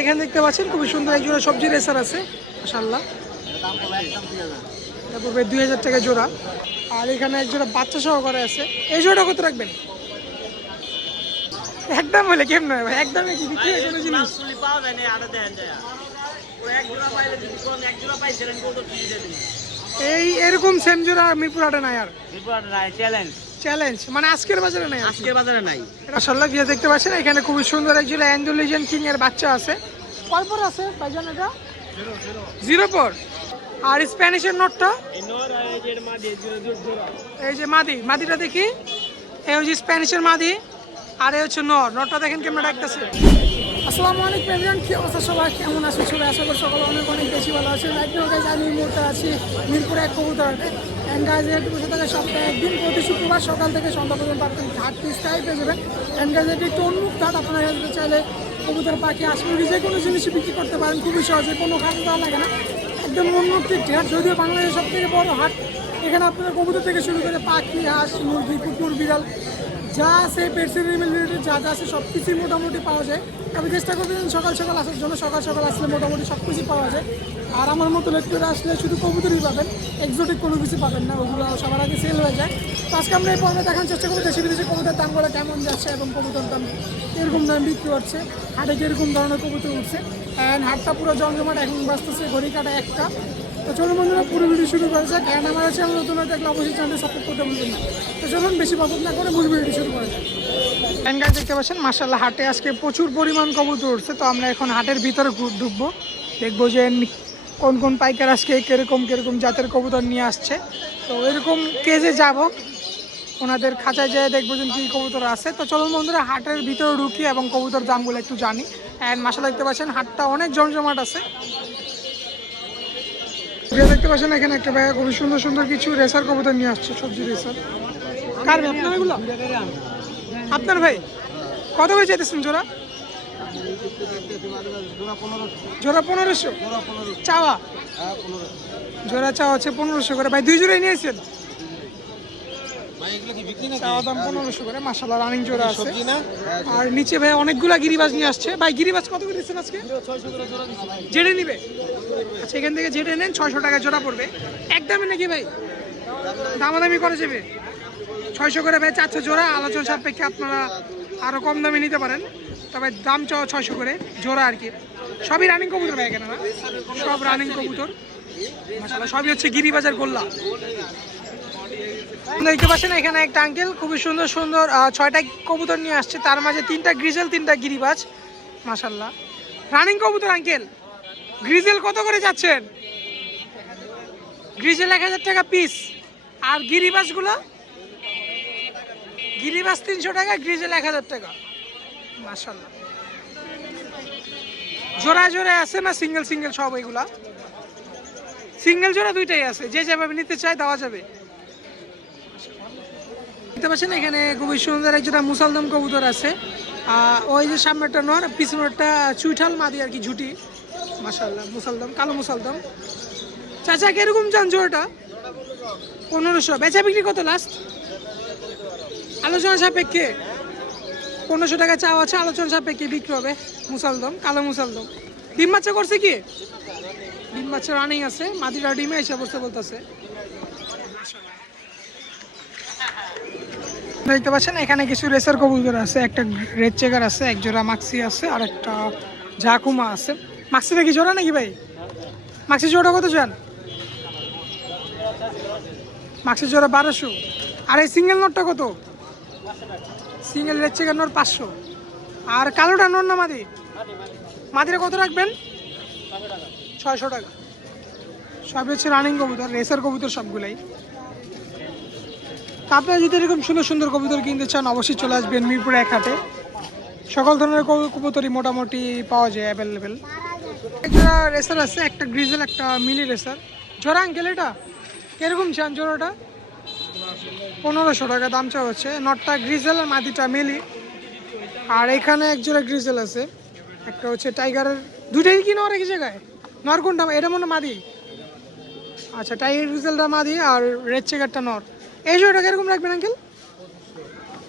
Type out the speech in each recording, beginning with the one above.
এখানে দেখতে পাচ্ছেন খুবই সুন্দর এক জোড়া সবজি রেসার আছে মাশাআল্লাহ। এটা পড়বে 2000 টাকা জোড়া। আর এখানে এক জোড়া বাচ্চা সহকারে আছে। এই জোড়াটা কত রাখবেন? একদম হলে কেমন হয় ভাই? একদমই কি বিক্রি হয় কোনো জিনিস? এই এরকম সেম জোড়া মিরপুর হাটে নাই আর। চ্যালেঞ্জ মানে আজকের বাজারে নাই, আজকের বাজারে নাই। মাশাআল্লাহ ভিউয়ার দেখতে পাচ্ছেন এখানে খুবই সুন্দর এক জোড়া অ্যান্ডোলিজিয়ান কিং এর বাচ্চা আছে। কয় পর আছে ভাইজান এটা? 0 পর। আর স্প্যানিশের নটটা এই যে মাদিটা দেখি। এই হচ্ছে স্প্যানিশের মাদি আর এই হচ্ছে নটটা দেখেন কেমন ডাকতেছে। আসসালামু আলাইকুম এভরিওয়ান, কি অবস্থা সবাই? কেমন আছেন সবাই? আশা করি সকলে অনেক বেশি ভালো আছে। রাইট নাও গাইস আমি এই মুহূর্তে আছি মিরপুরে এক কবুতরহাটে। এন্ড গাইস এটি বসে থাকে সপ্তাহে একদিন প্রতি শুক্রবার সকাল থেকে সন্ধ্যা পর্যন্ত আপনি হাটটি স্থায়ী পেয়ে যাবেন। এন্ড গাইস এটি একটু উন্মুক্ত হাট, আপনারা আসতে চাইলে কবুতর পাখি আশমুরগি যে কোনো জিনিসই বিক্রি করতে পারেন খুবই সহজে, কোনো খাদ্য দেওয়া লাগে না, একদম উন্মুক্ত একটি হাট। যদিও বাংলাদেশের সব থেকে বড় হাট, এখানে আপনারা কবুতর থেকে শুরু করে পাখি, হাঁস, মুরগি, কুকুর, বিড়াল যা আছে পেটসের রিলেটেড যা যা আছে সব কিছুই মোটামুটি পাওয়া যায়। আমি চেষ্টা করবেন সকাল সকাল আসার জন্য, সকাল সকাল আসলে মোটামুটি সব কিছুই পাওয়া যায়। আর আমার মতো লেট করে আসলে শুধু কবুতরই পাবেন, এক্সোটিক কোনো কিছু পাবেন না, ওগুলো সবার আগে সেল হয়ে যায়। তো আজকে আমরা এই পর্বে দেখানোর চেষ্টা করবো দেশি বিদেশি কবুতর দামগুলো কেমন যাচ্ছে এবং কবুতর দাম কীরকম দাম বিক্রি হচ্ছে, হাটে কীরকম ধরনের কবুতর উঠছে। অ্যান্ড হাটটা পুরো জমজমাট, এখন বাঁচতেছে ঘড়ি কাটা 1টা। তো চলুন বন্ধুরা পুরো ভিডিও শুরু করা যাক। অ্যান্ড আমার চ্যানেল নতুন হয়ে থাকলে অবশ্যই চ্যানেলটি সাপোর্ট করতে ভুলবেন না। তো চলুন বেশি পছন্দ না করে মূল ভিডিও শুরু করা যাক। অ্যান্ড গাইস দেখতে পাচ্ছেন মাশাআল্লাহ হাটে আজকে প্রচুর পরিমাণ কবুতর উঠছে। তো আমরা এখন হাটের ভিতরে ঢুকবো, দেখবো যে কোন কোন পাইকার আজকে কিরকম জাতের কবুতর নিয়ে আসছে। তো এরকম কেজে যাব, ওনাদের খাঁচায় যেয়ে দেখবো যে কী কবুতর আছে। তো চলুন বন্ধুরা হাটের ভিতরে ঢুকি এবং কবুতর দামগুলো একটু জানি। অ্যান্ড মাশাআল্লাহ দেখতে পাচ্ছেন হাটটা অনেক জমজমাট আছে। দেখতে পাচ্ছেন এখানে একটা ভাইয়া খুবই সুন্দর সুন্দর কিছু রেসার কবুতর নিয়ে আসছে, সবজি রেসার। কার ভাই আপনার এগুলো? আপনার ভাই কত করে চাইতেছেন জোড়া? জোড়া 1500 চাওয়া, জোড়া চাওয়া হচ্ছে 1500 করে। ভাই 2 জোড়াই নিয়েছেন? চাওয়া দাম 1500 করে। মাশাআল্লাহ রানিং জোড়া আছে। আর নিচে ভাই অনেকগুলা গিরিবাজ নিয়ে আসছে। ভাই গিরিবাজ কত করে দিচ্ছেন আজকে? জেডে নিবে? আচ্ছা এখান থেকে জেডে নেন, 600 টাকা জোড়া পড়বে। একদমই নাকি ভাই? দামাদামি করে যাবে? 600 করে ভাই 400 জোড়া, আলোচনা সাপেক্ষে আপনারা আরও কম দামে নিতে পারেন। তবে দাম চাও 600 করে জোড়া আর কি। সবই রানিং কবুতর ভাই এখানে না? সব রানিং কবুতর মাশাআল্লাহ, সবই হচ্ছে গিরিবাজার গোল্লা। দেখতে পাচ্ছেন এখানে একটা আঙ্কেল খুবই সুন্দর সুন্দর 6টা কবুতর নিয়ে আসছে, তার মাঝে 3টা গ্রিজেল 3টা গিরিবাজ মাশাআল্লাহ। রানিং কবুতর আঙ্কেল। গ্রিজেল কত করে যাচ্ছেন? গ্রিজেল 1000 টাকা পিস। আর গিরিবাজগুলো? গিরিবাজ 300 টাকা, গ্রিজেল 1000 টাকা মাশাআল্লাহ। জোড়া জোড়া আছে না সিঙ্গেল সিঙ্গেল সব? এগুলা সিঙ্গেল জোড়া দুইটাই আছে, যে যেভাবে নিতে চায় দেওয়া যাবে। দেখতে পাচ্ছেন এখানে খুবই সুন্দর একটা মুসালদম কবুতর আছে। ওই যে সামনেটা নর, পিছনেরটা চুইঠাল মাদি আর কি, ঝুটি মাশাআল্লাহ। মুসালদম, কালো মুসালদম। চাচা কিরকম চান জোড়াটা? 1500। বেচা বিক্রি কত লাস্ট? আলোচনা সাপেক্ষে 1500 টাকা চাওয়া আছে, আলোচনা সাপেক্ষে বিক্রি হবে। মুসালদম, কালো মুসালদম। ডিম বাচ্চা করছে কি? ডিম বাচ্চা রানিং আছে, মাদিরা ডিমে এসে বসতে বলতেছে। দেখতে পাচ্ছেন এখানে কিছু রেসার কবুতর আছে, একটা রেড চেকার আছে, এক জোড়া মাক্সি আছে, আর একটা ঝাকুমা আছে। মাক্সিটা কি জোড়া নাকি ভাই? মাক্সি জোড়া কত চান? মাক্সি জোড়া 1200। আর এই সিঙ্গেল নোটটা কত? Single red checker note 500। আর কালোটা নোট না মাদি? মাদিরা কত রাখবেন? 600 টাকা। সব হচ্ছে রানিং কবুতর, রেসার কবুতর সবগুলাই। আপনারা যদি এরকম সুন্দর সুন্দর কবুতর কিনতে চান অবশ্যই চলে আসবেন মিরপুর 1 হাটে। সকল ধরনের কবুতরই মোটামুটি পাওয়া যায় অ্যাভেলেবেল। একটা রেসার আছে, একটা গ্রিজেল, একটা মিলি রেসার। জোড়া আঙ্কেল এটা কিরকম চান জোড়াটা? 1500 টাকা দাম চাওয়া হচ্ছে। নটটা গ্রিজেল আর মাদিটা মিলি। আর এখানে এক জোড়া গ্রিজেল আছে, একটা হচ্ছে টাইগারের। দুইটাই কি নর একই জায়গায়? নর কোনটা? এটা মনে মাদি। আচ্ছা টাইগার গ্রিজেলটা মাদি আর রেড চেকারটা নর। এই জোড়াটা কিরকম রাখবেন আঙ্কেল?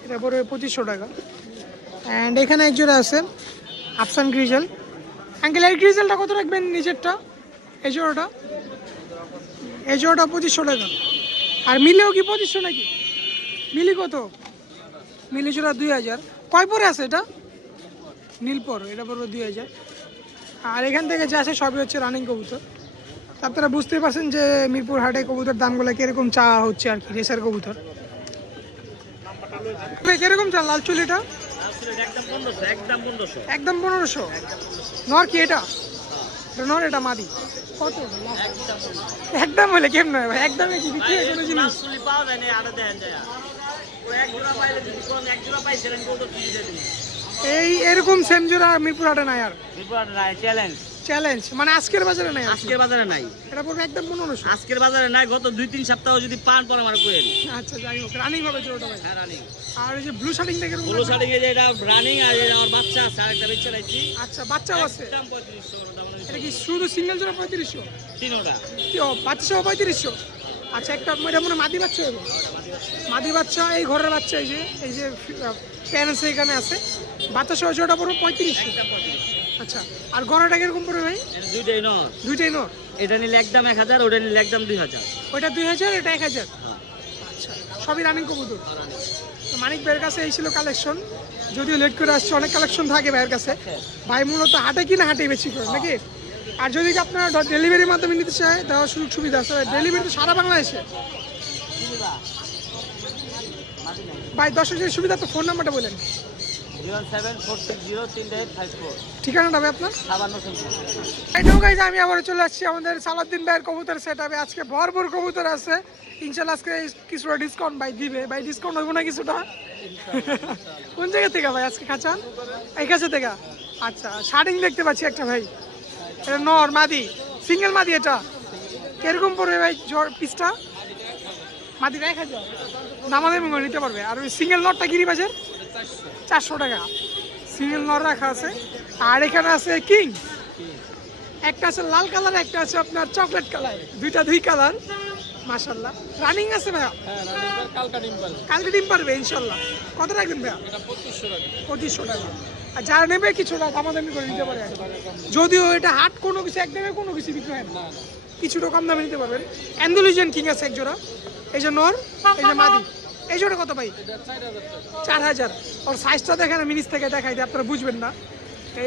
এটা পড়বে 2500 টাকা। অ্যান্ড এখানে এক জোড়া আছে আফসান গ্রিজেল, আঙ্কেল এই গ্রিজেলটা কত রাখবেন নিজেরটা? এই জোড়াটা 2500 টাকা। আর মিলেও কি 2500 নাকি? মিলি কত? মিলি জোড়া 2000। কয় পরে আছে এটা? নীলপর, এটা পড়বে 2000। আর এখান থেকে যে আসে সবই হচ্ছে রানিং কবুতর। আপনারা বুঝতেই পারছেন যে মিরপুর হাটে কবুতর দামগুলো কিরকম চাওয়া হচ্ছে আর কি, রেসার কবুতর। কিরকম চান লাল চুলিটা? একদম 1500। নর কি এটা? নর, এটা মাদি কত? একদম বলে কেমন হয় ভাই? একদমে কি বিক্রি হয় কোনো জিনিস? এই এরকম সেম জোড়া মিরপুর হাটে নাই আর? চ্যালেঞ্জ মানে আজকের বাজারে নাই? আজকের বাজারে নাই, এটা পড়বে একদম 1500। আজকের বাজারে নাই, গত 2-3 সপ্তাহ যদি পান পর আমার কোয়েল। আচ্ছা যাই হোক, রানিং হবে জোড়াটা ভাই? হ্যাঁ রানিং। আর এই যে ব্লু শার্টিং দেখে ব্লু শার্টিং এ যে এটা রানিং, আর এটা আমার বাচ্চা আছে, আরেকটা বেচে রাখছি। আচ্ছা বাচ্চাও আছে? দাম 3500 টাকা। এটা কি শুধু সিঙ্গেল জোড়া 3500? তিনোটা ও বাচ্চা সহ 3500। আচ্ছা একটা এটা মনে হয় মাদি বাচ্চা হবে? মাদি বাচ্চা, এই ঘরের বাচ্চা, এই যে প্যারেন্টস এখানে আছে, বাচ্চা সহ জোড়া পড়বে 3500। আচ্ছা আর গড়াটা কিরকম পড়বে ভাই? দুইটাই নর। দুইটাই নর? এটা নিলে একদম 1000, ওটা নিলে একদম 2000। ওইটা 2000, এটা 1000। আচ্ছা সবই রানিং কবুতর। তো মানিক ভাইয়ের কাছে এই ছিল কালেকশন, যদিও লেট করে আসছে, অনেক কালেকশন থাকে ভাইয়ের কাছে। ভাই মূলত হাটে কিনা হাটেই বেশি করে নাকি? আর যদি আপনারা ডেলিভারির মাধ্যমে নিতে চায় দেওয়ার সুযোগ সুবিধা আছে। ডেলিভারি তো সারা বাংলাদেশে ভাই। দর্শকের সুবিধা তো ফোন নাম্বারটা বলেন। 074603854। ঠিকানাটা ভাই আপনার? আমি আবার চলে আসছি আমাদের সালাউদ্দিন ভাইয়ের কবুতর সেটআপে। আজকে ভরপুর কবুতর আছে ইনশাল্লাহ। আজকে কিছুটা ডিসকাউন্ট ভাই দিবে। ভাই ডিসকাউন্ট হইব না কিছুটা? কোন জায়গা থেকে ভাই আজকে খাঁচান? এই কাছে থেকে? আচ্ছা শার্টিং দেখতে পাচ্ছি একটা ভাই, এটা নর মাদি, সিঙ্গেল মাদি। এটা কিরকম পড়বে ভাই পিসটা? মাদি 1000 দামাদামি করে নিতে পারবে। আর ওই সিঙ্গেল নরটা গিরিবাজের 400 টাকা সিঙ্গেল নর রাখা আছে। আর এখানে আছে কিং, একটা আছে লাল কালার, একটা আছে আপনার চকলেট কালার, দুই কালার মাশাআল্লাহ। রানিং আছে ভাইয়া? কালকে ডিম পারবে ইনশাল্লাহ। কত রাখবেন ভাইয়া? 2500 টাকা। আর যারা নেবে কিছুটা দামাদামি করে নিতে পারে। যদিও এটা হাট কোনো কিছু একদমই কোনো কিছু বিক্রি হয় না, কিছুটা কম দামে নিতে পারবেন। অ্যান্ডালুজিয়ান কিং আছে এক জোড়া, এই যে নর, এই যে মাদি। এই জোড়া কত ভাই? 4000। ওর সাইজটা দেখেন, আমি নিচ থেকে দেখাই দিই, আপনারা বুঝবেন না।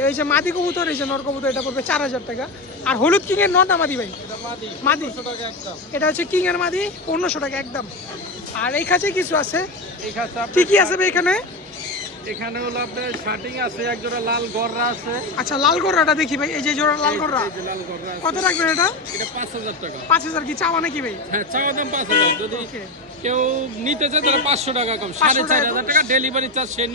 এই যে মাদি কবুতর, এই যে নর কবুতর, এটা পড়বে 4000 টাকা। আর হলুদ কিং এর নরটা মাদি ভাই? মাদি। এটা হচ্ছে কিং এর মাদি, 1500 টাকা একদম। আর এই কাছে কিছু আছে, কি কি আছে ভাই এখানে? এখানে হলো আপনার শার্টিং আছে, এক জোড়া লাল গররা আছে। আচ্ছা লাল গররাটা দেখি ভাই, এই যে জোড়া লাল গররা কত রাখবেন? এটা 5000 টাকা। 5000 কি চাওয়া নাকি ভাই? হ্যাঁ চাওয়া দাম 5000। যদি কেউ নিতে চায় তাহলে 500 টাকা কম, 4500 টাকা ডেলিভারি চার্জ সে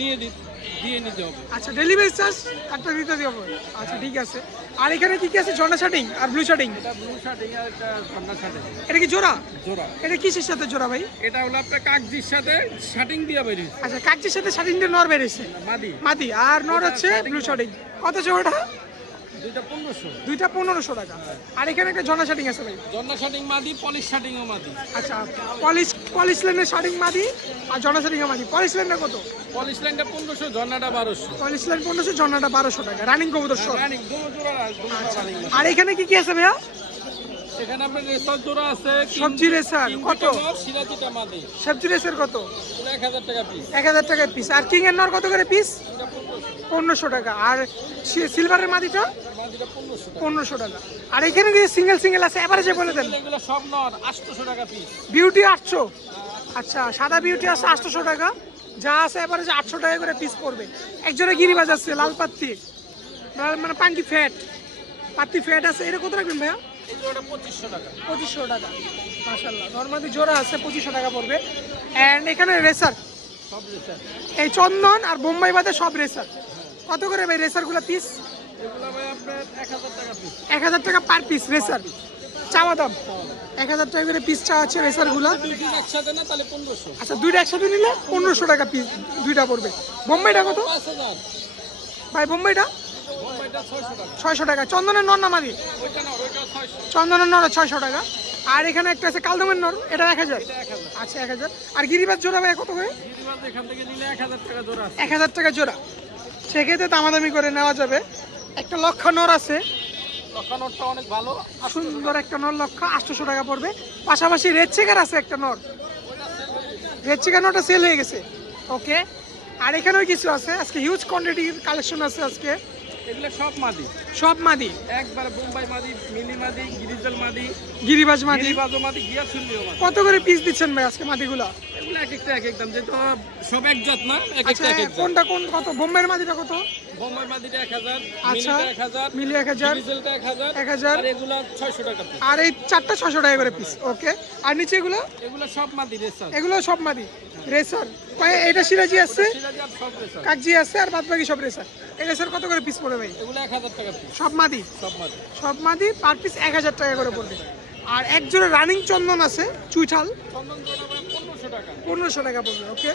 দিয়ে নিতে হবে। আচ্ছা ডেলিভারি চার্জ একটা দিতে হবে। আচ্ছা ঠিক আছে। আর এখানে কি কি আছে? ঝর্ণা শার্টিং আর ব্লু শার্টিং। এটা ব্লু শার্টিং আর এটা ঝর্ণা শার্টিং। এটা কি জোড়া? জোড়া। এটা কিসের সাথে জোড়া ভাই? এটা হলো আপনার কাগজির সাথে শার্টিং দিয়ে বেরিয়েছে। আচ্ছা কাকজির সাথে শার্টিং দিয়ে নর বেরিয়েছে মাদি। মাদি। আর নর হচ্ছে ব্লু শার্টিং। কত জোড়াটা? দুইটা 1500। দুইটা 1500 টাকা। আর এখানে একটা ঝর্ণা শার্টিং আছে ভাই? ঝর্ণা শার্টিং মাদি, পলিশ শার্টিংও মাদি। আচ্ছা পলিশ লাইনের শার্টিং মাদি আর ঝর্ণা শার্টিং মাদি। পলিশ লাইনটা কত? পলিশ লাইনটা 1500, ঝর্ণাটা 1200। পলিশ লাইন 1500, ঝর্ণাটা 1200 টাকা। রানিং কবুতর সব। রানিং জোড়া রানিং। আর এখানে কি কি আছে ভাইয়া? এখানে আপনার রেসার জোড়া আছে, সবজি রেসার কত? সিরাজিটা মাদি। সবজি রেসার কত? 1000 টাকা পিস। 1000 টাকা পিস। আর কিং এর নর কত করে পিস? 1500 টাকা। আর সিলভারের মাদিটা? মাদিটা 1500 টাকা। 1500 টাকা। আর এখানে কি সিঙ্গেল আছে? এভারেজে বলে দেন। এগুলো সব নর 800 টাকা পিস। বিউটি 800। আচ্ছা সাদা বিউটি আছে 800 টাকা, যা আছে এভারেজে 800 টাকা করে পিস পড়বে। একজনে গিরিবাজ আছে লাল পাত্তি, মানে পাঙ্কি ফ্যাট পাত্তি ফ্যাট আছে। এটা কত রাখবেন ভাইয়া? এই জোড়াটা 2500 টাকা। 2500 টাকা মাশাআল্লাহ। নরমালি জোড়া আছে 2500 টাকা পড়বে। এন্ড এখানে রেসার, সব রেসার। এই চন্দন আর বোম্বাই বাদে সব রেসার। কত করে ভাই রেসারগুলো পিস? এগুলো ভাই আপনার 1000 টাকা পিস। 1000 টাকা পার পিস রেসার চাওয়া দাম। 1000 টাকা করে পিস চাওয়া আছে রেসারগুলো। দুই একসাথে না তাহলে 1500। আচ্ছা দুইটা একসাথে নিলে 1500 টাকা পিস দুইটা পড়বে। বোম্বাইটা কত 5000। ভাই? বোম্বাইটা বোম্বাইটা 600 টাকা। 600 টাকা। চন্দনের নর না মাদি? ওইটা না, ওইটা 600। চন্দনের নর 600 টাকা। আর এখানে একটা আছে কালদমের নর, এটা 1000। আচ্ছা 1000। আর গিরিবাজ জোড়া ভাই কত করে? গিরিবাজ এখান থেকে নিলে 1000 টাকা জোড়া আছে। 1000 টাকা জোড়া। সেক্ষেত্রে দামাদামি করে নেওয়া যাবে। একটা লক্ষা নর আছে, লক্ষানোরটা অনেক ভালো। সুন্দর একটা নর, লক্ষা 800 টাকা পড়বে। পাশাপাশি রেড চেকার আছে একটা নর, রেড চেকার নরটা সেল হয়ে গেছে। ওকে, আর এখানেও কিছু আছে, আজকে হিউজ কোয়ান্টিটির কালেকশন আছে আজকে। এগুলো সব মাদি, সব মাদি, একবার বোম্বাই মাদি, মিনি মাদি, গিরিজাল মাদি, গিরিবাজ মাদি। গিরিবাজও মাদি, গিয়া শুনলিও মাদি। কত করে পিস দিচ্ছেন ভাই আজকে মাদিগুলো? এগুলো এক একটা এক এক দাম, যেহেতু সব এক জাত না, এক আচ্ছা, একটা এক এক জাত। কোনটা কোন কত? বোম্বাইয়ের মাদিটা কত? বোম্বাই মাদিটা 1000, আচ্ছা, মিনিটা 1000, মিলি 1000, গিরিজালটা 1000, 1000, আর এগুলা 600 টাকা পিস। আর এই চারটা 600 টাকা করে পিস। ওকে, আর নিচে এগুলো? এগুলো সব মাদি রেসার, এগুলো সব মাদি রেসার। এটা সিরাজি আছে, সিরাজি আর সব রেসার। কাকজি আছে, আর বাদ বাকি সব রেসার। এই রেসার কত করে পিস পড়বে ভাই? এগুলো 1000 টাকা পিস, সব মাদি, সব মাদি। সব মাদি পার পিস 1000 টাকা করে পড়বে। আর এক জোড়া রানিং চন্দন আছে চুইঠাল, চন্দন জোড়া ভাই 1500 টাকা, 1500 টাকা পড়বে। ওকে,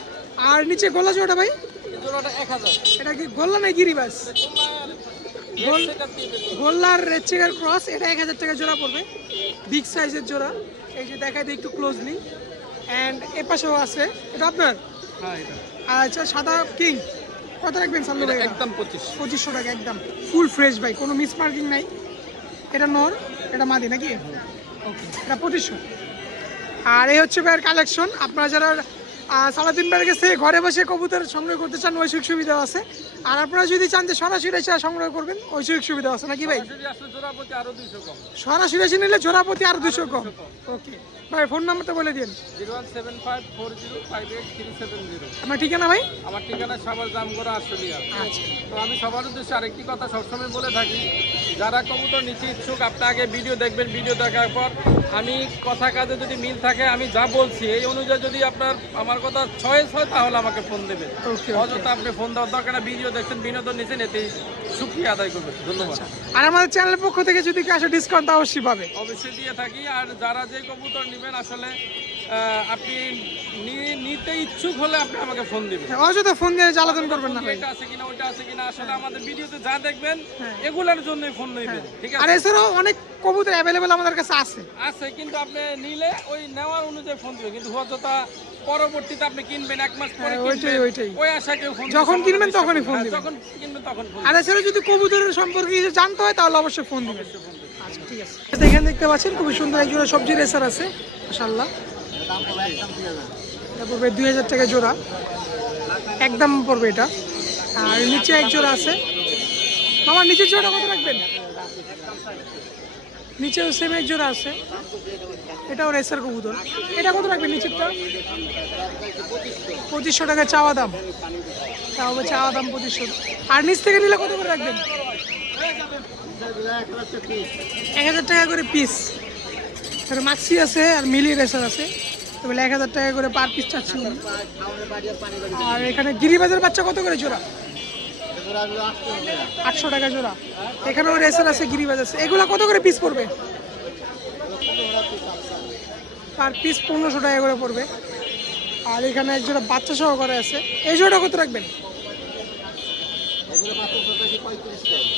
আর নিচে গোল্লা জোড়াটা ভাই? এই জোড়াটা 1000। এটা কি গোল্লা নাই গিরিবাস? গোল সেটা দিয়ে দেবো। গোল্লার রেড চেকার ক্রস, এটা 1000 টাকা জোড়া পড়বে, বিগ সাইজের জোড়া। এই যে দেখাই দিই একটু ক্লোজলি। অ্যান্ড এ পাশেও আছে, এটা আপনার? হ্যাঁ, এটা আচ্ছা, সাদা কিং কত রাখবেন সাল্লু ভাই? একদম 2500 টাকা, একদম ফুল ফ্রেশ ভাই, কোনো মিস মার্কিং নাই। এটা নর, এটা মাদি নাকি? ওকে, এটা 2500। আর এই হচ্ছে ভাইয়ের কালেকশন। আপনারা যারা সালাদিন ভাইয়ের কাছে ঘরে বসে কবুতর সংগ্রহ করতে চান, ওই সুযোগ সুবিধা আছে। আর আপনারা যদি চান যে সরাসরি এসে সংগ্রহ করবেন, ওই সুযোগ সুবিধা আছে নাকি ভাই? যদি আসলে জোড়া প্রতি আরো 200 কম, সরাসরি এসে নিলে জোড়াপতি আরো 200 কম। ওকে ভাই, ফোন নাম্বারটা বলে দিন। 01754053770। আমার ঠিকানা ভাই? আমার ঠিকানা সাভার জামগড়া আশুলিয়া। আচ্ছা, তো আমি সবার উদ্দেশ্যে আরেকটি কথা সবসময় বলে থাকি, যারা কবুতর নিচে ইচ্ছুক, আপনি আগে ভিডিও দেখবেন, ভিডিও দেখার পর আমি কথা কাজে যদি মিল থাকে, আমি যা বলছি এই অনুযায়ী যদি আপনার আমার কথা চয়েস হয়, তাহলে আমাকে ফোন দেবেন। ওকে। অযথা আপনি ফোন দেওয়ার দরকার না, ভিডিও দেখছেন, বিনোদন নিচ্ছেন, এতেই শুকরিয়া আদায় করবেন। ধন্যবাদ। আর আমাদের চ্যানেলের পক্ষ থেকে যদি কেউ আসে ডিসকাউন্ট অবশ্যই পাবে। অবশ্যই দিয়ে থাকি। আর যারা যে কবুতর নেবেন, আসলে আপনি নিতে ইচ্ছুক হলে আপনি আমাকে ফোন দিবেন। অযথা ফোন দিয়ে জ্বালাতন করবেন না ভাই। এটা আছে কিনা, ওইটা আছে কিনা, আসলে আমাদের ভিডিওতে যা দেখবেন এগুলোর জন্যই ফোন নেবেন, ঠিক আর আছে? এছাড়াও অনেক কবুতর অ্যাভেলেবেল আমাদের কাছে আছে। আছে, কিন্তু আপনি নিলে ওই নেওয়ার অনুযায়ী ফোন দিবেন, কিন্তু অযথা পরবর্তীতে আপনি কিনবেন 1 মাস পরে হ্যাঁ, ওইটাই, কিনবেন, ওইটাই। ওই আশা কেউ ফোন যখন কিনবেন তখনই ফোন দিবেন। যখন কিনবেন তখন ফোন আর এছাড়া যদি কবুতরের সম্পর্কে কিছু জানতে হয় তাহলে অবশ্যই ফোন দিবেন। আচ্ছা, ঠিক আছে। এখানে দেখতে পাচ্ছেন খুবই সুন্দর এক জোড়া সবজি রেসার আছে, মাশাআল্লাহ। এটা পড়বে 2000 টাকা জোড়া, একদম পড়বে এটা। আর নিচে এক জোড়া আছে। মামা, নিচের জোড়া কত রাখবেন? নিচেও সেম এক জোড়া আছে, এটাও রেসার কবুতর। এটা কত রাখবেন নিচেরটা? 2500 টাকা চাওয়া দাম। তা হবে চাওয়া দাম 2500। আর নিচ থেকে নিলে কত করে রাখবেন? 1000 টাকা করে পিস। মাক্সি আছে আর মিলি রেসার আছে, তাহলে 1000 টাকা করে পার পিস চাচ্ছি উনি। আর এখানে গিরিবাজের বাচ্চা কত করে জোড়া? 800 টাকা জোড়া। এখানেও রেসার আছে, গিরিবাজ আছে। এগুলো কত করে পিস পড়বে? পার পিস 1500 টাকা করে পড়বে। আর এখানে এক জোড়া বাচ্চা সহকারে আছে, এই জোড়া কত রাখবেন?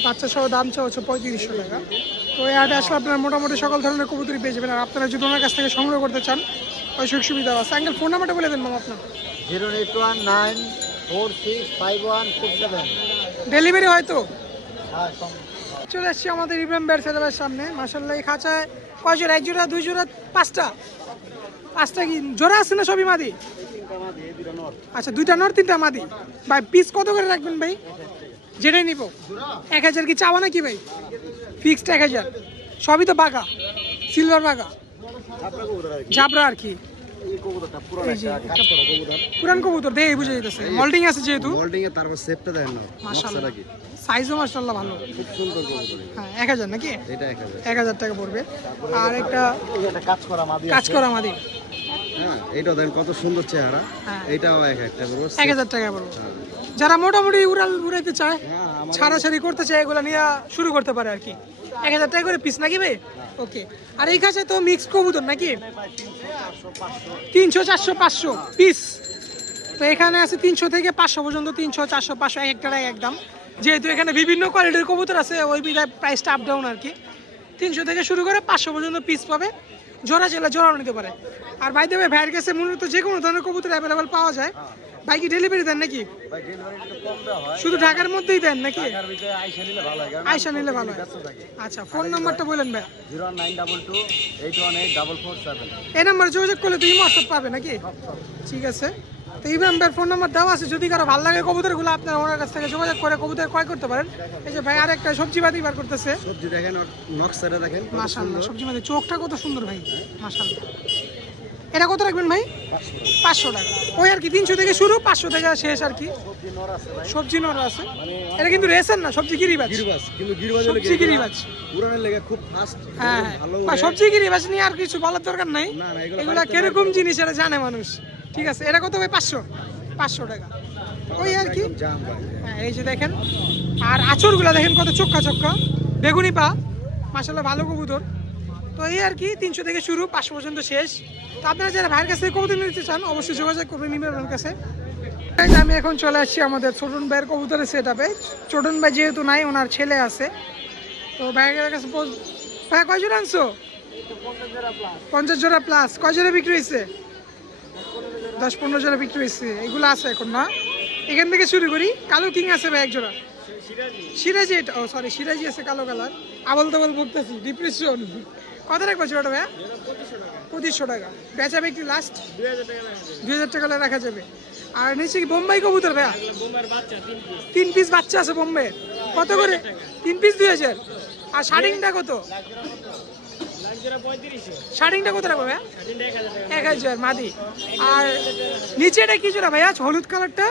বাচ্চা সহ দাম চা হচ্ছে 3500 টাকা। তো এই হাটে আসলে আপনারা মোটামুটি সকল ধরনের কবুতরই পেয়ে যাবেন। আর আপনারা যদি ওনার কাছ থেকে সংগ্রহ করতে চান, ওই সুযোগ সুবিধা আছে। আঙ্কেল, ফোন নাম্বারটা বলে দেন মামা আপনার। 08194651447। ডেলিভারি হয়তো হ্যাঁ, চলে আসছি আমাদের ইব্রাহিম বেয়ার সেলাবের সামনে। মাশাআল্লাহ, এই খাঁচায় কয় জোড়া? এক জোড়া, দুই জোড়া, পাঁচটা? পাঁচটা কি জোড়া আছে না সবই মাদি? আচ্ছা, 2টা নর 3টা মাদি। ভাই পিস কত করে রাখবেন ভাই? যেটাই নিব 1000 কি চাওয়া নাকি ভাই? ফিক্সড 1000। সবই তো বাঘা, সিলভার বাঘা, জাবরা আর কি। এই যে একটা পুরান কবুতর দেখে বুঝে যেতেছে, মল্টিং আছে যেহেতু। মোল্ডিং এ তারপর সেটটা দেখেন না, মাশাআল্লাহ, সাইজও মাশাআল্লাহ ভালো। খুব সুন্দর কবুতর। হ্যাঁ, 1000 নাকি? এটা 1000। 1000 টাকা পড়বে। আর একটা এটা কাজ করা মাদি। কাজ করা মাদি, হ্যাঁ, এইটা দেখেন কত সুন্দর চেহারা। হ্যাঁ। এটাও একটা বড় 1000 টাকা পড়বে। যারা মোটামুটি উড়াইতে চায়, ছাড়াছাড়ি করতে চায়, এগুলো নিয়ে শুরু করতে পারে আর কি। 1000 টাকা করে পিস নাকি ভাই? ওকে। আর এই কাছে তো মিক্স কবুতর নাকি? 300, 400, 500 পিস। তো এখানে আছে 300 থেকে 500 পর্যন্ত। 300, 400, 500 এক একটার এক দাম। যেহেতু এখানে বিভিন্ন কোয়ালিটির কবুতর আছে, ওই বিধায় প্রাইসটা আপ ডাউন আর কি। 300 থেকে শুরু করে 500 পর্যন্ত পিস পাবে। জোড়া চাইলে জোড়াও নিতে পারে। আর ভাই দেবে ভাইয়ের কাছে মূলত যে কোনো ধরনের কবুতর অ্যাভেলেবেল পাওয়া যায়। ভাই কি ডেলিভারি দেন নাকি? ভাই ডেলিভারি একটু কম দেওয়া হয়, শুধু ঢাকার মধ্যেই দেন নাকি? ঢাকার ভিতরে আইসা নিলে ভালো হয়, কারণ আইসা নিলে ভালো হয়। ব্যস্ত থাকি। আচ্ছা, ফোন নাম্বারটা বলেন ভাই। 09228184447। এই নাম্বারে যোগাযোগ করলে তুই হোয়াটসঅ্যাপ পাবে নাকি? ঠিক আছে, তো ইব্রাহিম ভাইয়ের ফোন নাম্বার দেওয়া আছে, যদি কারো ভালো লাগে কবুতরগুলো আপনারা ওনার কাছ থেকে যোগাযোগ করে কবুতর ক্রয় করতে পারেন। এই যে ভাই আরেকটা সবজি বাতি বার করতেছে। সবজি দেখেন, নকশাটা দেখেন, কত মাশাআল্লাহ, সুন্দর। সবজি বাতি চোখটা কত সুন্দর ভাই, মাশাআল্লাহ। এটা কত রাখবেন ভাই? 500 টাকা। ওই আর কি 300 থেকে শুরু, 500 টাকা শেষ আর কি। সবজি নর আছে ভাই, সবজি নর আছে, এটা কিন্তু রেসের না, সবজি গিরিবাজ। গিরিবাজ, কিন্তু গিরিবাজ হলে সবজি গিরিবাজ। উড়ানের লেগে খুব ফাস্ট, হ্যাঁ ভালো ভাই, উড়ে। সবজি গিরিবাজ নিয়ে আর কিছু বলার দরকার নাই। না, না, এগুলো এগুলা বাড়িতে কিরকম জিনিস এটা জানে মানুষ। ঠিক আছে, এটা কত ভাই? 500 টাকা। ওই আর কি। একদম জাম ভাই। হ্যাঁ, এই যে দেখেন, আর আঁচড়গুলা দেখেন কত চক্কা চক্কা, বেগুনি পা, মাশাআল্লাহ ভালো কবুতর। তো এই আর কি 300 থেকে শুরু, 500 পর্যন্ত শেষ। তো আপনারা যারা ভাইয়ের কাছে কবুতর নিতে চান অবশ্যই যোগাযোগ করবেন ইমরানের কাছে। আমি এখন চলে আসছি আমাদের ছোটন ভাইয়ের কবুতরের সেট আপে। ছোটন ভাই যেহেতু নাই, ওনার ছেলে আছে, তো ভাইয়ের কাছে ভাই কয় জোড়া আনছো? 50 জোড়া প্লাস। কয় জোড়া বিক্রি হয়েছে? 10-15 জোড়া বিক্রি হয়েছে। এগুলো আছে এখন না? এখান থেকে শুরু করি। কালো কিং আছে ভাই এক জোড়া, সিরাজি। এটা ও সরি, সিরাজি আছে কালো কালার। আবল তাবল বলতেছি, ডিপ্রেশন। কত রাখবো জোড়াটা ভাইয়া? 2500 টাকা। বেচা বিক্রি লাস্ট 2000 টাকা রাখা যাবে। আর নিচে কি বোম্বাই কবুতর ভাইয়া? 3 পিস বাচ্চা আছে বোম্বে। কত করে? 3 পিস 2000। আর শার্টিংটা কত? শার্টিংটা কত রাখবো ভাইয়া? 1000 মাদি। আর নিচে এটা কি জোড়া ভাইয়া? হলুদ কালারটা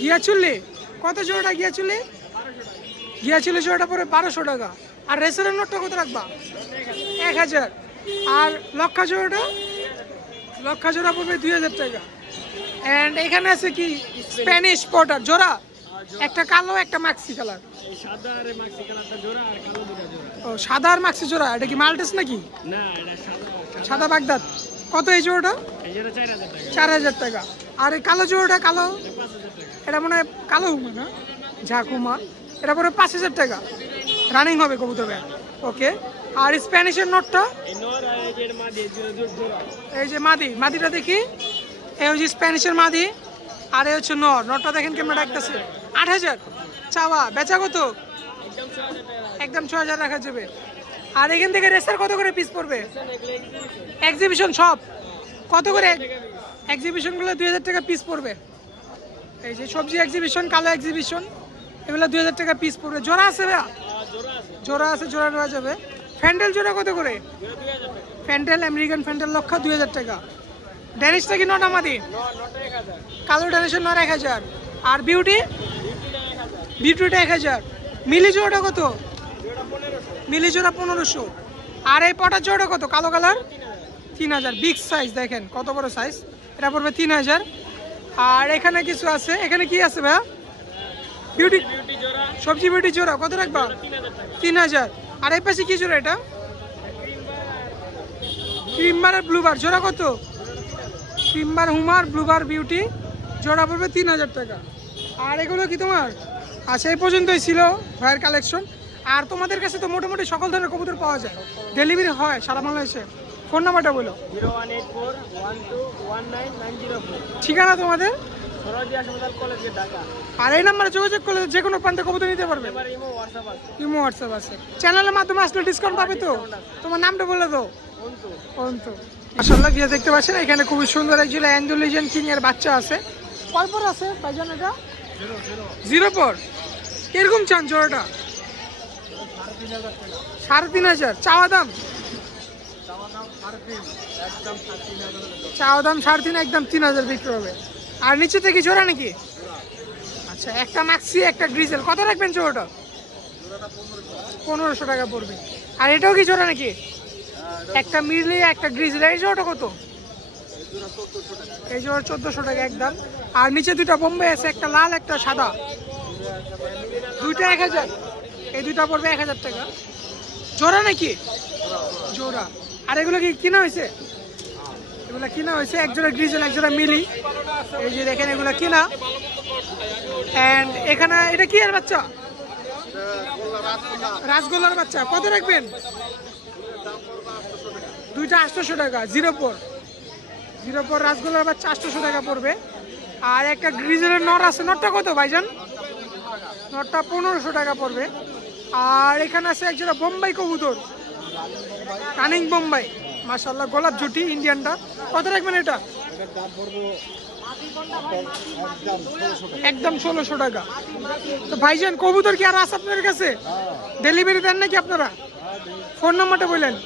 গিয়া চুল্লি। কত জোড়াটা গিয়া চুল্লি? গিয়া চুল্লি জোড়াটা পরে 1200 টাকা। আর রেসারের নোটটা কত রাখবা? 1000। আর লক্ষা জোড়াটা? লক্ষা জোড়া পড়বে 2000 টাকা। এন্ড এখানে আছে কি স্প্যানিশ পটার জোড়া, একটা কালো একটা মাক্সি কালার। ও সাদা আর মাক্সি জোড়া। এটা কি মাল্টেস নাকি? সাদা বাগদাদ। কত এই জোড়াটা? 4000 টাকা। আর এই কালো জোড়াটা? কালো এটা মনে হয় কালো হুমা না, ঝাকুমা। এটা পরে 5000 টাকা। রানিং হবে কবুতর। ওকে। আর স্প্যানিশের নোটটা? এই যে মাদি, মাদিটা দেখি। এই হচ্ছে স্প্যানিশের মাদি। আর এই হচ্ছে নর। নরটা দেখেন কেমন ডাকতেছে। 8000 চাওয়া। বেচা কত? একদম 6000 রাখা যাবে। আর এখান থেকে রেসার কত করে পিস পড়বে? এক্সিবিশন সব কত করে? এক্সিবিশনগুলো 2000 টাকা পিস পড়বে। এই যে সবজি এক্সিবিশন, কালো এক্সিবিশন, এগুলো 2000 টাকা পিস পড়বে। জোড়া আছে ভাইয়া? জোড়া আছে, জোড়া নেওয়া যাবে। ফ্যান্ডেল জোড়া কত করে? ফ্যান্ডেল আমেরিকান ফ্যান্ডেল লক্ষা 2000 টাকা। ড্যানিশটা কি নটা মাদি? কালো ড্যানিশের নর 1000। আর বিউটি? বিউটিটা 1000। মিলি জোড়াটা কত? মিলি জোড়া 1500। আর এই পটার জোড়া কত? কালো কালার 3000। বিগ সাইজ দেখেন কত বড় সাইজ। এটা পড়বে 3000। আর এখানে কিছু আছে। এখানে কি আছে ভাইয়া? বিউটি সবজি বিউটি জোড়া কত রাখবা? 3000। আর এই পাশে কি জোড়া? এটা ক্রিমবার আর ব্লুবার জোড়া কত? ক্রিমবার হুমার ব্লুবার বিউটি জোড়া পড়বে 3000 টাকা। আর এগুলো কি তোমার? আচ্ছা, এই পর্যন্তই ছিল ভাইয়ের কালেকশন। আর তোমাদের কাছে তো মোটামুটি সকল ধরনের কবুতর পাওয়া যায়, ডেলিভারি হয় সারা বাংলাদেশে। ফোন নাম্বারটা বলো। 0184121990। ঠিকানা তোমাদের? সরোজি হাসপাতাল কলেজে ঢাকা। আর এই নাম্বারে যোগাযোগ করলে যে কোনো প্রান্তে কবুতর নিতে পারবে। এবার ইমো হোয়াটসঅ্যাপ আছে। ইমো হোয়াটসঅ্যাপ আছে। চ্যানেলের মাধ্যমে আসলে ডিসকাউন্ট পাবে তো? তোমার নামটা বলে দাও। অন্তু। অন্তু। মাশাআল্লাহ, গিয়ে দেখতে পাচ্ছেন এখানে খুবই সুন্দর এক জোড়া অ্যান্ডোলিজিয়ান কিং এর বাচ্চা আছে। কয় পর আছে ভাইজান? এটা 0 পর। কিরকম চান জোড়াটা? 3500 চাওয়া দাম? চাওয়া দাম 3.5, একদম 3000 বিক্রি হবে। আর নিচে থেকে জোড়া নাকি? আচ্ছা, একটা ম্যাক্সি একটা গ্রিজেল। কত রাখবেন জোড়াটা? 1500 টাকা পড়বে। আর এটাও কি জোড়া নাকি? একটা মিরলি একটা গ্রিজেল। এই জোড়াটা কত? এই জোড়া 1400 টাকা একদম। আর নিচে দুইটা বোম্বে আছে, একটা লাল একটা সাদা, দুইটা 1000। এই দুইটা পড়বে 1000 টাকা। জোড়া নাকি? জোড়া। আর এগুলো কি কিনা হয়েছে? এগুলা কিনা হয়েছে। এক জোড়া গ্রিজেল এক জোড়া মিলি। এই যে দেখেন এগুলা কিনা। এন্ড এখানে এটা কি এর বাচ্চা? রাসগোল্লার বাচ্চা। কত রাখবেন? দুইটা 800 টাকা, 04 রাসগোল্লার বাচ্চা 800 টাকা পড়বে। আর একটা গ্রিজেলের নর আছে, নরটা কত ভাইজান? নরটা 1500 টাকা পড়বে। আর এখানে আছে একজোড়া বোম্বাই কবুতর, কানিং বোম্বাই, মাশাআল্লাহ গোলাপ জুটি ইন্ডিয়ানটা, কত রাখবেন এটা? একদম 1600 টাকা। তো ভাইজান কবুতর কি আর আছে আপনার কাছে? ডেলিভারি দেন নাকি আপনারা? ফোন নাম্বারটা বললেন।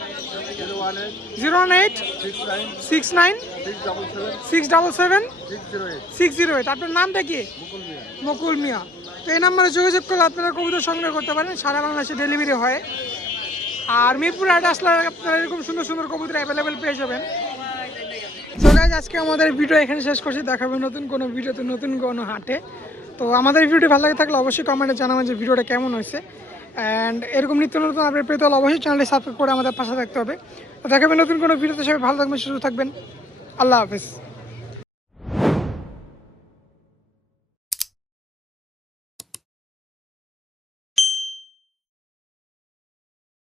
01869677608। আপনার নামটা কি? মুকুল মিয়া। তো এই নাম্বারে যোগাযোগ করলে আপনারা কবুতর সংগ্রহ করতে পারেন, সারা বাংলাদেশে ডেলিভারি হয়। আর মিরপুর হাটে আসলে আপনারা এরকম সুন্দর সুন্দর কবুতর অ্যাভেলেবেল পেয়ে যাবেন। তো গাইজ আজকে আমাদের ভিডিও এখানে শেষ করছি, দেখাবে নতুন কোনো ভিডিওতে নতুন কোনো হাটে। তো আমাদের ভিডিওটি ভালো লাগে থাকলে অবশ্যই কমেন্টে জানাবেন যে ভিডিওটা কেমন হয়েছে। অ্যান্ড এরকম নিত্য নতুন আপডেট পেতে হলে অবশ্যই চ্যানেলটি সাবস্ক্রাইব করে আমাদের পাশে থাকতে হবে। তো দেখাবে নতুন কোনো ভিডিওতে, সবাই ভালো থাকবেন, সুস্থ থাকবেন। আল্লাহ হাফেজ।